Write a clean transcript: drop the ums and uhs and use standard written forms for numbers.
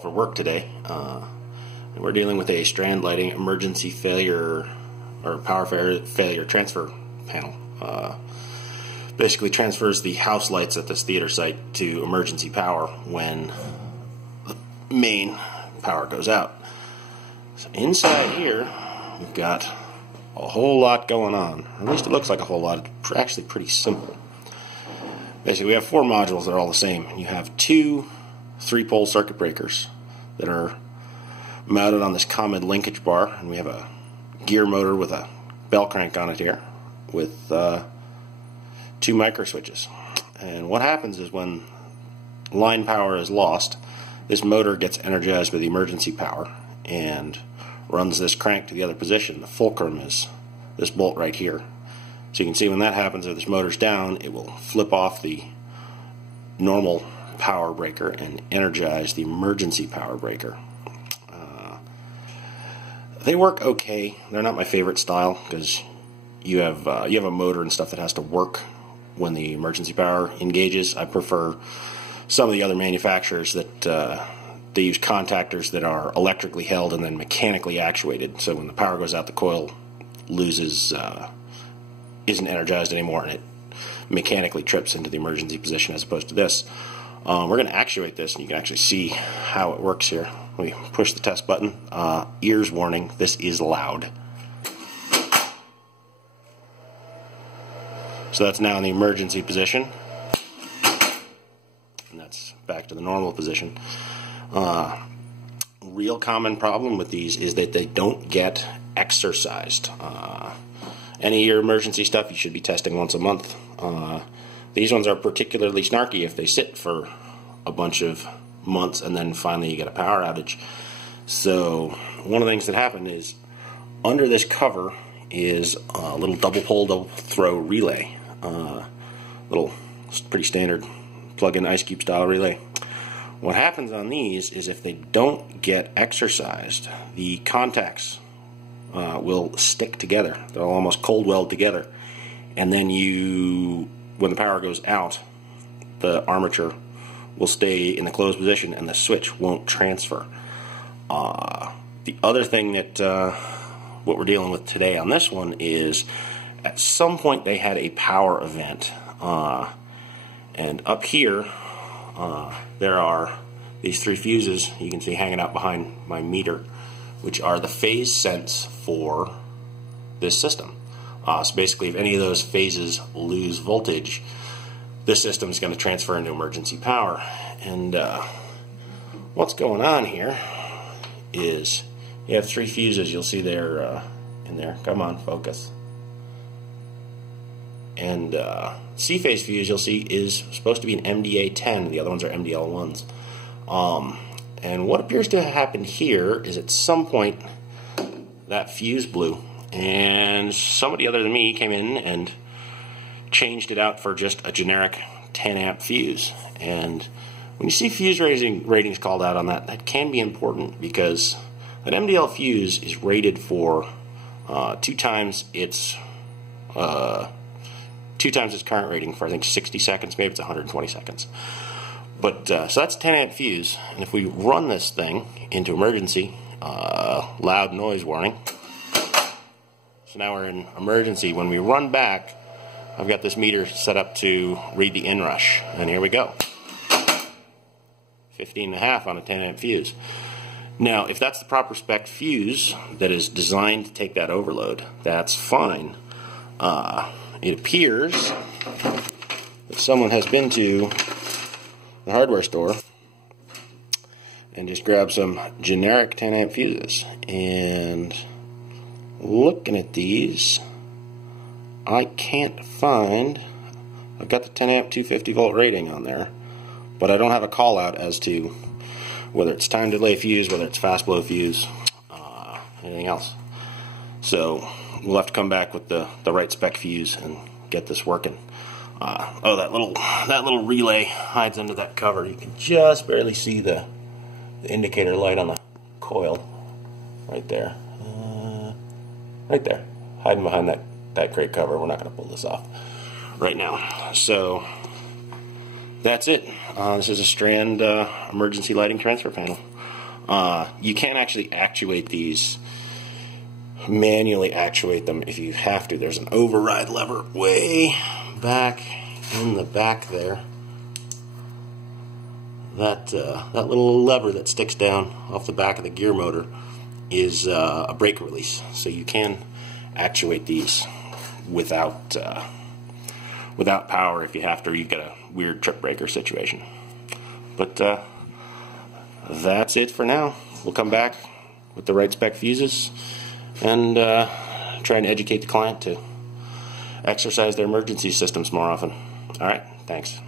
for work today. We're dealing with a Strand lighting emergency failure or power failure transfer panel. Basically transfers the house lights at this theater site to emergency power when the main power goes out. So inside here we've got a whole lot going on. Or at least it looks like a whole lot. It's actually pretty simple. Basically we have 4 modules that are all the same. You have 2 3-pole circuit breakers that are mounted on this common linkage bar, and we have a gear motor with a bell crank on it here with 2 micro switches. And what happens is when line power is lost, this motor gets energized with emergency power and runs this crank to the other position. The fulcrum is this bolt right here. So you can see when that happens, if this motor's down, it will flip off the normal power breaker and energize the emergency power breaker. They work okay. They're not my favorite style because you have a motor and stuff that has to work when the emergency power engages. I prefer some of the other manufacturers that they use contactors that are electrically held and then mechanically actuated. So when the power goes out, the coil loses, isn't energized anymore, and it mechanically trips into the emergency position as opposed to this. We're going to actuate this, and you can actually see how it works here. We push the test button. Ears warning, this is loud. So that's now in the emergency position. And that's back to the normal position. Real common problem with these is that they don't get exercised. Any of your emergency stuff you should be testing once a month. These ones are particularly snarky if they sit for a bunch of months and then finally you get a power outage. So one of the things that happened is under this cover is a little double pole, double throw relay. Little pretty standard plug-in ice cube style relay. What happens on these is if they don't get exercised, the contacts will stick together. They'll almost cold weld together. And then when the power goes out, the armature will stay in the closed position and the switch won't transfer. The other thing that what we're dealing with today on this one is at some point they had a power event, and up here there are these 3 fuses you can see hanging out behind my meter, which are the phase sense for this system. So basically if any of those phases lose voltage, this system is going to transfer into emergency power. And what's going on here is you have 3 fuses. You'll see there in there. Come on, focus. And C-phase fuse you'll see is supposed to be an MDA-10. The other ones are MDL-1s. And what appears to have happened here is at some point that fuse blew, and somebody other than me came in and changed it out for just a generic 10 amp fuse. And when you see fuse ratings called out on that, that can be important because an MDL fuse is rated for 2 times its current rating for I think 60 seconds, maybe it's 120 seconds. But so that's a 10 amp fuse, and if we run this thing into emergency, loud noise warning. So now we're in emergency. When we run back, I've got this meter set up to read the inrush, and here we go. 15.5 on a 10 amp fuse. Now, if that's the proper spec fuse that is designed to take that overload, that's fine. It appears that someone has been to the hardware store and just grabbed some generic 10 amp fuses. And looking at these, I can't find, I've got the 10 amp 250 volt rating on there, but I don't have a call out as to whether it's time delay fuse, whether it's fast blow fuse, anything else. So we'll have to come back with the right spec fuse and get this working. Oh, that little relay hides under that cover. You can just barely see the indicator light on the coil right there. Right there, hiding behind that crate cover. We're not going to pull this off right now. So that's it. This is a Strand emergency lighting transfer panel. You can actually actuate these, manually actuate them if you have to. There's an override lever way back in the back there. That little lever that sticks down off the back of the gear motor is a brake release, so you can actuate these without power if you have to, or you get a weird trip breaker situation. But that's it for now. We'll come back with the right spec fuses and try and educate the client to exercise their emergency systems more often. Alright, thanks.